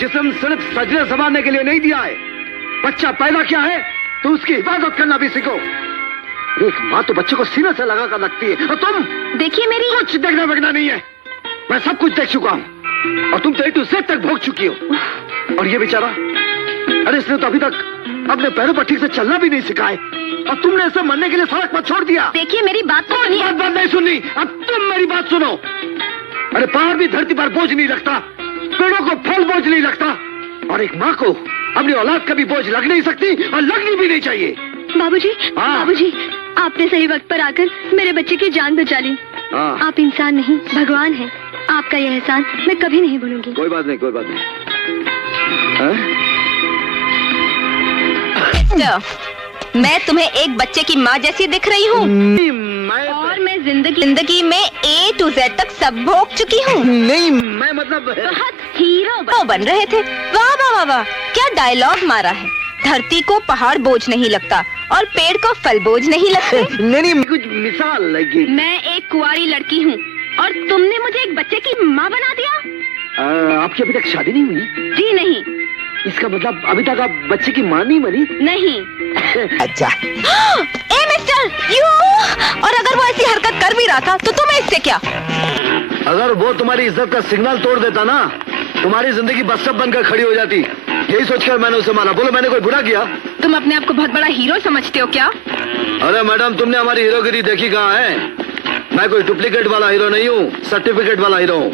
जिस्म सिर्फ सजने संभालने के लिए नहीं दिया है। बच्चा पैदा किया है तो उसकी हिफाजत करना भी सीखो। एक माँ तो बच्चे को सीने से लगा कर रखती है और तुम देखिए मेरी कुछ देखना वगना नहीं है। मैं सब कुछ देख चुका हूँ और तुम तो A to Z तक भोग चुकी हो। और ये बेचारा, अरे इसने तो अभी तक अपने पैरों पर ठीक से चलना भी नहीं सिखा है और तुमने इसे मरने के लिए सड़क पर छोड़ दिया। देखिए मेरी बात तो सुनिए। बात नहीं सुननी, अब तुम मेरी बात सुनो। अरे पहाड़ भी धरती पर बोझ नहीं लगता, पेड़ों को फल बोझ नहीं लगता, और एक माँ को अपनी औलाद का भी बोझ लग नहीं सकती और लगनी भी नहीं चाहिए। बाबूजी, बाबूजी, आपने सही वक्त पर आकर मेरे बच्चे की जान बचा ली। आप इंसान नहीं भगवान हैं। आपका यह एहसान मैं कभी नहीं भूलूंगी। कोई बात नहीं, कोई बात नहीं। मैं तुम्हें एक बच्चे की माँ जैसी दिख रही हूँ और मैं जिंदगी में A to Z तक सब भोग चुकी हूँ। नहीं, मैं मतलब बहुत हीरो बन रहे थे। वाह वाह वाह वाह, क्या डायलॉग मारा है। धरती को पहाड़ बोझ नहीं लगता और पेड़ को फल बोझ नहीं लगते। नहीं, कुछ मिसाल लगी। मैं एक कुंवारी लड़की हूँ और तुमने मुझे एक बच्चे की माँ बना दिया। आपकी अभी तक शादी नहीं हुई? जी नहीं। इसका मतलब अभी तक आप बच्चे की माँ नहीं बनी? नहीं। अच्छा। ए मिस्टर यू, और अगर वो ऐसी हरकत कर भी रहा था तो तुम्हें इससे क्या? अगर वो तुम्हारी इज्जत का सिग्नल तोड़ देता ना, तुम्हारी जिंदगी बस स्टॉप बनकर खड़ी हो जाती। यही सोचकर मैंने उसे मारा। बोलो, मैंने कोई बुरा किया? तुम अपने आप को बहुत बड़ा हीरो समझते हो क्या? अरे मैडम, तुमने हमारी हीरोगिरी देखी कहाँ है? मैं कोई डुप्लीकेट वाला हीरो नहीं हूँ, सर्टिफिकेट वाला हीरो हूँ।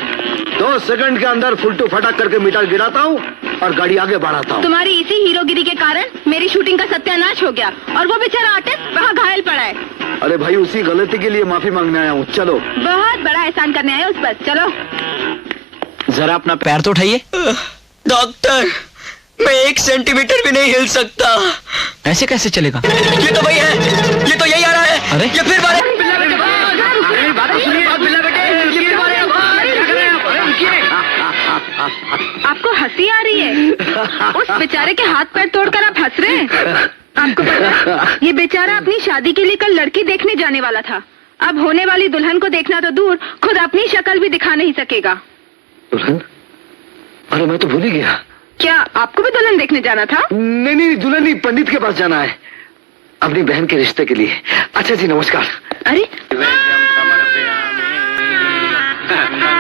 2 सेकंड के अंदर फुलटू फटाक करके मीटर गिराता हूँ और गाड़ी आगे बढ़ाता हूँ। तुम्हारी इसी हीरोगिरी के कारण मेरी शूटिंग का सत्यानाश हो गया और वो बेचारा आर्टिस्ट वहाँ घायल पड़ा है। अरे भाई, उसी गलती के लिए माफी मांगने आया हूँ। चलो। बहुत बड़ा एहसान करने आए उस पर। चलो जरा अपना पैर तो उठाइए। डॉक्टर, मैं 1 सेंटीमीटर भी नहीं हिल सकता। ऐसे कैसे चलेगा? ये तो वही है, ये तो यही आ रहा है। अरे ये फिर बारे आपको हंसी आ रही है? उस बेचारे के हाथ पैर तोड़कर आप हंस रहे हैं? आपको पता है, ये बेचारा अपनी शादी के लिए कल लड़की देखने जाने वाला था। अब होने वाली दुल्हन को देखना तो दूर, खुद अपनी शक्ल भी दिखा नहीं सकेगा। दुल्हन? अरे मैं तो भूल ही गया। क्या आपको भी दुल्हन देखने जाना था? नहीं, दुल्हन नहीं, पंडित के पास जाना है अपनी बहन के रिश्ते के लिए। अच्छा जी, नमस्कार। अरे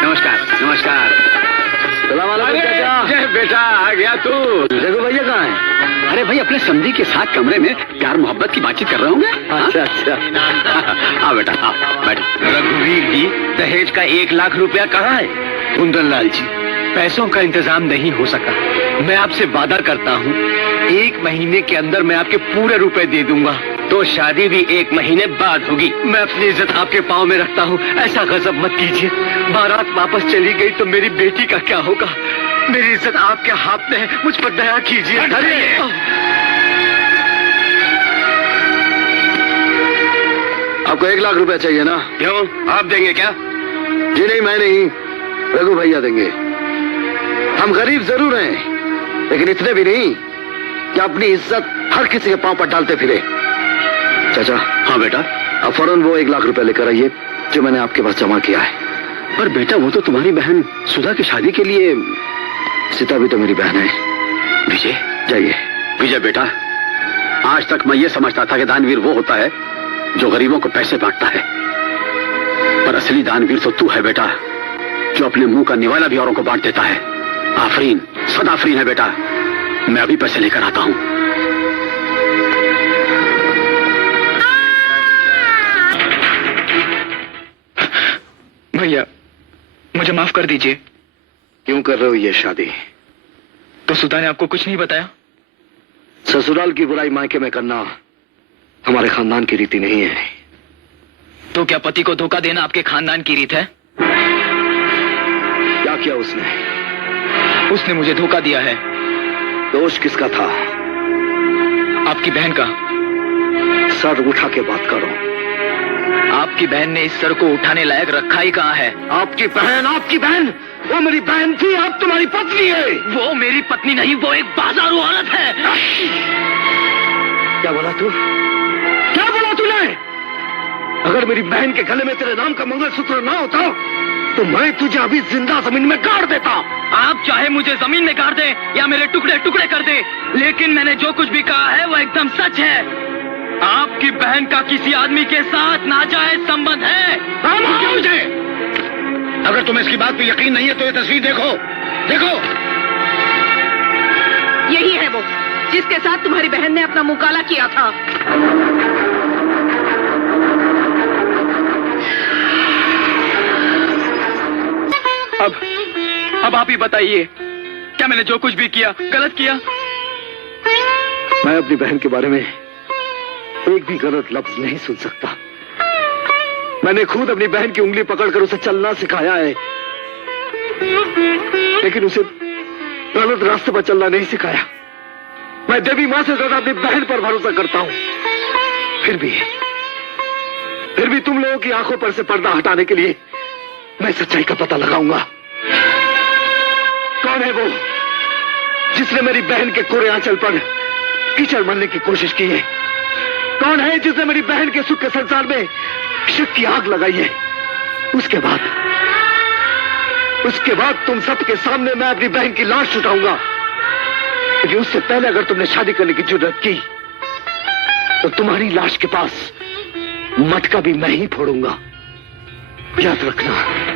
नमस्कार नमस्कार। चाचा। बेटा आ गया तू। देखो भैया कहाँ है? अरे भाई, अपने समधी के साथ कमरे में प्यार मोहब्बत की बातचीत कर रहे होंगे। अच्छा। आओ बेटा, आओ बैठ। रघुवीर जी, दहेज का 1 लाख रुपया कहाँ है? कुंदनलाल जी, पैसों का इंतजाम नहीं हो सका। मैं आपसे वादा करता हूँ, 1 महीने के अंदर मैं आपके पूरे रुपए दे दूंगा। तो शादी भी 1 महीने बाद होगी। मैं अपनी इज्जत आपके पाँव में रखता हूँ, ऐसा गजब मत कीजिए। बारात वापस चली गई तो मेरी बेटी का क्या होगा? मेरी इज्जत आपके हाथ में है, मुझ पर दया कीजिए। आपको 1 लाख रुपया चाहिए ना? क्यों, आप देंगे क्या? जी नहीं, मैं नहीं, रघु भैया देंगे। हम गरीब जरूर हैं, लेकिन इतने भी नहीं कि अपनी इज्जत हर किसी के पांव पर डालते फिरे। चाचा। हाँ बेटा। अब फौरन वो 1 लाख रुपया लेकर आइए जो मैंने आपके पास जमा किया है। पर बेटा, वो तो तुम्हारी बहन सुधा की शादी के लिए। सीता भी तो मेरी बहन है। विजय, जाइए। विजय बेटा, आज तक मैं ये समझता था कि दानवीर वो होता है जो गरीबों को पैसे बांटता है, पर असली दानवीर तो तू है बेटा, जो अपने मुंह का निवाला भी औरों को बांट देता है। आफरीन, सदा आफरीन है बेटा। मैं अभी पैसे लेकर आता हूँ। भैया, मुझे माफ कर दीजिए। क्यों कर रहे हो ये शादी? तो सुधा ने आपको कुछ नहीं बताया? ससुराल की बुराई मायके में करना हमारे खानदान की रीति नहीं है। तो क्या पति को धोखा देना आपके खानदान की रीत है? क्या किया उसने? उसने मुझे धोखा दिया है। दोष किसका था? आपकी बहन का। सर उठा के बात करो। आपकी बहन ने इस सर को उठाने लायक रखा ही कहाँ है? आपकी बहन? वो मेरी बहन थी, अब तुम्हारी पत्नी है। वो मेरी पत्नी नहीं, वो एक बाजारू औरत है। क्या बोला तू? क्या बोला तूने? अगर मेरी बहन के गले में तेरे नाम का मंगलसूत्र ना होता तो मैं तुझे अभी जिंदा जमीन में गाड़ देता। आप चाहे मुझे जमीन में गाड़ दें या मेरे टुकड़े टुकड़े कर दें, लेकिन मैंने जो कुछ भी कहा है वो एकदम सच है। आपकी बहन का किसी आदमी के साथ नाजायज संबंध है। मुझे अगर तुम्हें इसकी बात पे यकीन नहीं है तो ये तस्वीर देखो, देखो। यही है वो जिसके साथ तुम्हारी बहन ने अपना मुंह काला किया था। अब आप ही बताइए, क्या मैंने जो कुछ भी किया गलत किया? मैं अपनी बहन के बारे में एक भी गलत लफ्ज नहीं सुन सकता। मैंने खुद अपनी बहन की उंगली पकड़कर उसे चलना सिखाया है, लेकिन उसे गलत रास्ते पर चलना नहीं सिखाया। मैं देवी मां से ज्यादा अपनी बहन पर भरोसा करता हूं। फिर भी तुम लोगों की आंखों पर से पर्दा हटाने के लिए मैं सच्चाई का पता लगाऊंगा। कौन है वो जिसने मेरी बहन के कोरे आंचल पर कीचड़ मलने की कोशिश की है? कौन है जिसने मेरी बहन के सुख के संसार में शक की आग लगाई है? उसके बाद तुम सबके सामने मैं अपनी बहन की लाश उठाऊंगा। लेकिन उससे पहले अगर तुमने शादी करने की जुर्रत की तो तुम्हारी लाश के पास मटका भी मैं ही फोड़ूंगा। याद रखना।